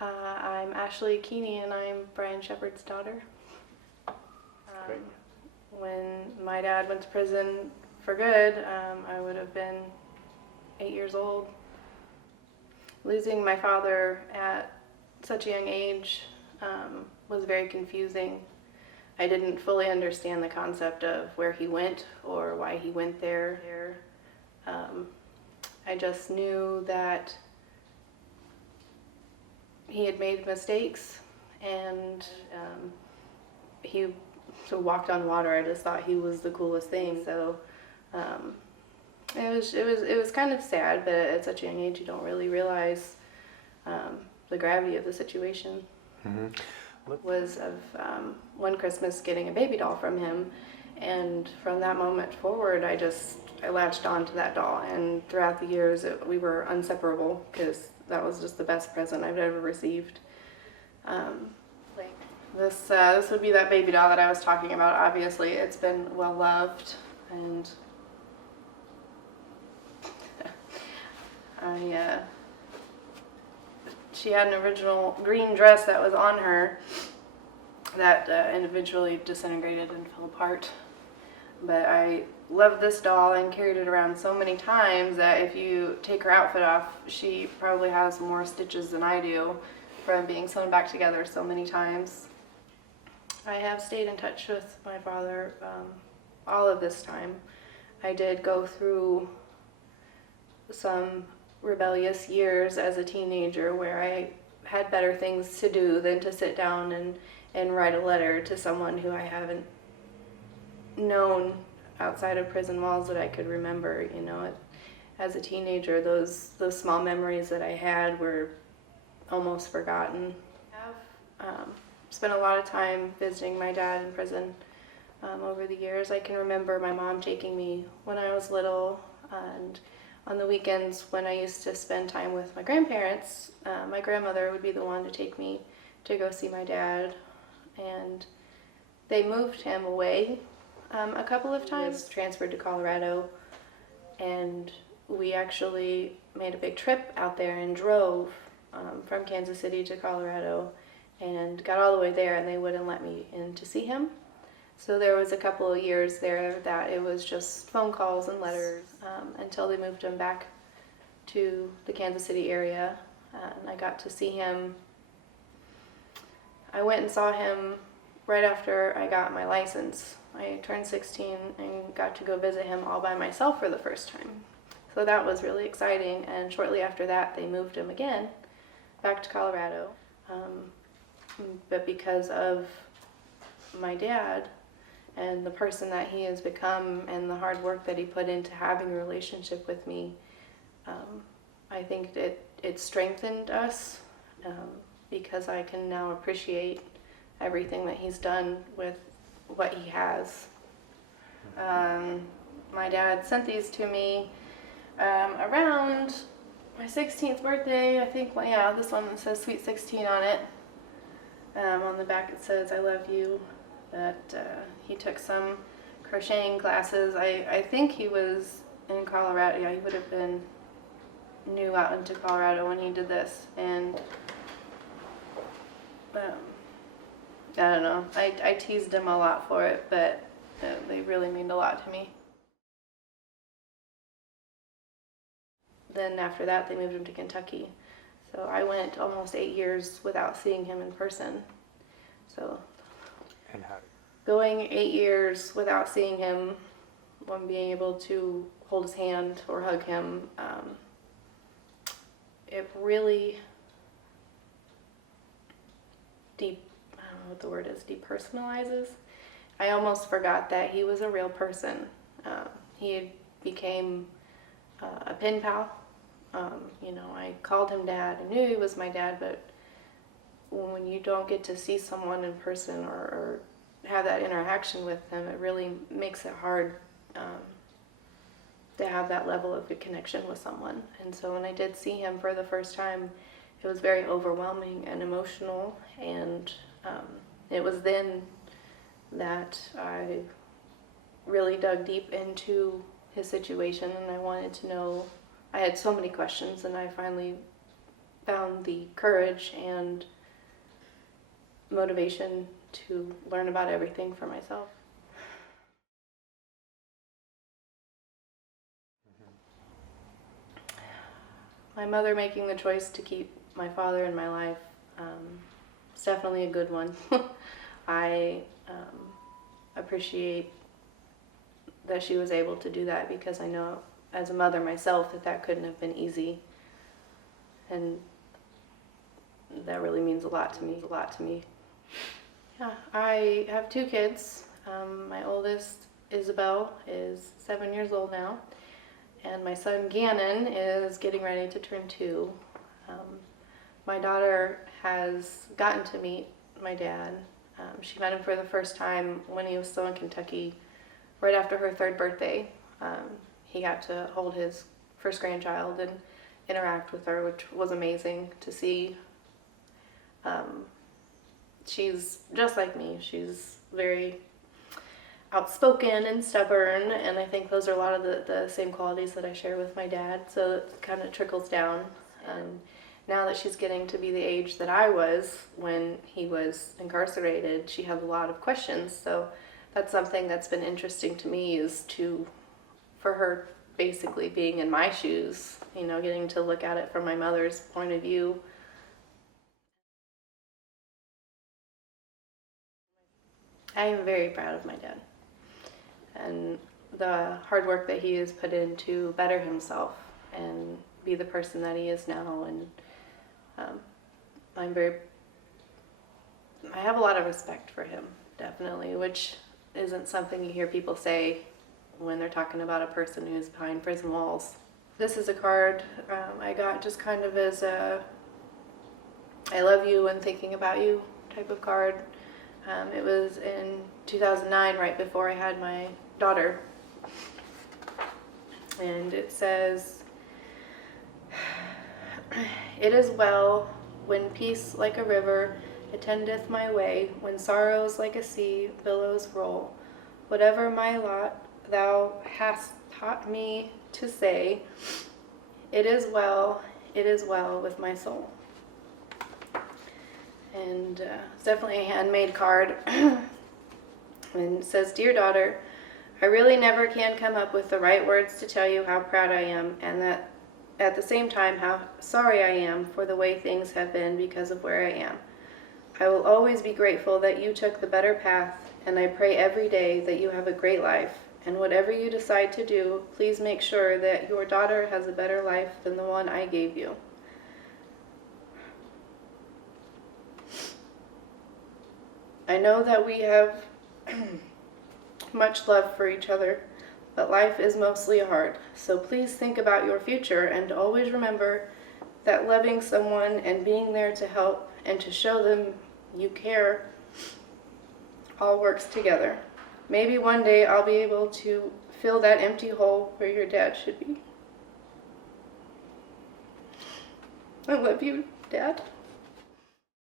I'm Ashley Keeney, and I'm Bryan Sheppard's daughter. Great. When my dad went to prison for good, I would have been 8 years old. Losing my father at such a young age was very confusing. I didn't fully understand the concept of where he went or why he went there. I just knew that he had made mistakes, and he walked on water. I just thought he was the coolest thing. So it was kind of sad, but at such a young age, you don't really realize the gravity of the situation. Mm-hmm. Was of one Christmas getting a baby doll from him, and from that moment forward, I latched on to that doll, and throughout the years we were inseparable because that was just the best present I've ever received. This would be that baby doll that I was talking about. Obviously, it's been well loved, and she had an original green dress that was on her that individually disintegrated and fell apart. But I loved this doll and carried it around so many times that if you take her outfit off, she probably has more stitches than I do from being sewn back together so many times. I have stayed in touch with my father all of this time. I did go through some rebellious years as a teenager where I had better things to do than to sit down and write a letter to someone who I haven't known outside of prison walls that I could remember. You know, as a teenager, those small memories that I had were almost forgotten. I've spent a lot of time visiting my dad in prison over the years. I can remember my mom taking me when I was little, and on the weekends when I used to spend time with my grandparents, my grandmother would be the one to take me to go see my dad, and they moved him away a couple of times. Transferred to Colorado, and we actually made a big trip out there and drove from Kansas City to Colorado and got all the way there, and they wouldn't let me in to see him. So there was a couple of years there that it was just phone calls and letters until they moved him back to the Kansas City area, and I got to see him. I went and saw him right after I got my license. I turned 16 and got to go visit him all by myself for the first time. So that was really exciting, and shortly after that they moved him again back to Colorado. But because of my dad and the person that he has become and the hard work that he put into having a relationship with me, I think it strengthened us because I can now appreciate everything that he's done with what he has. My dad sent these to me around my 16th birthday, I think. Well, yeah, this one says Sweet 16 on it. On the back it says, "I love you." That he took some crocheting classes. I think he was in Colorado. Yeah, he would have been new out into Colorado when he did this. And I don't know. I teased him a lot for it, but they really mean a lot to me. Then after that, they moved him to Kentucky. So I went almost 8 years without seeing him in person. So And how? going 8 years without seeing him, when being able to hold his hand or hug him, it really I don't know what the word is, depersonalizes. I almost forgot that he was a real person. He became a pen pal. You know, I called him Dad. I knew he was my dad, but when you don't get to see someone in person or have that interaction with them, it really makes it hard to have that level of a connection with someone. And so when I did see him for the first time, it was very overwhelming and emotional, and it was then that I really dug deep into his situation, and I wanted to know. I had so many questions, and I finally found the courage and motivation to learn about everything for myself. My mother making the choice to keep my father in my life is definitely a good one. I appreciate that she was able to do that, because I know as a mother myself that couldn't have been easy, and that really means a lot to me. Yeah, I have 2 kids. My oldest, Isabel, is 7 years old now, and my son Gannon is getting ready to turn 2. My daughter has gotten to meet my dad. She met him for the first time when he was still in Kentucky, right after her 3rd birthday. He got to hold his first grandchild and interact with her, which was amazing to see. She's just like me. She's very outspoken and stubborn, and I think those are a lot of the same qualities that I share with my dad, so it kind of trickles down. And now that she's getting to be the age that I was when he was incarcerated, she has a lot of questions, so that's something that's been interesting to me, is for her basically being in my shoes, getting to look at it from my mother's point of view. I am very proud of my dad and the hard work that he has put in to better himself and be the person that he is now. And I have a lot of respect for him, definitely, which isn't something you hear people say when they're talking about a person who's behind prison walls. This is a card I got just kind of as a I love you and thinking about you type of card. It was in 2009, right before I had my daughter. And it says, "It is well, when peace like a river attendeth my way, when sorrows like a sea billows roll. Whatever my lot, thou hast taught me to say, it is well with my soul." And it's definitely a handmade card. And it says, "Dear daughter, I really never can come up with the right words to tell you how proud I am, and that at the same time how sorry I am for the way things have been because of where I am. I will always be grateful that you took the better path, and I pray every day that you have a great life. And whatever you decide to do, please make sure that your daughter has a better life than the one I gave you." I know that we have much love for each other, but life is mostly hard. So please think about your future and always remember that loving someone and being there to help and to show them you care all works together. Maybe one day I'll be able to fill that empty hole where your dad should be. I love you, Dad.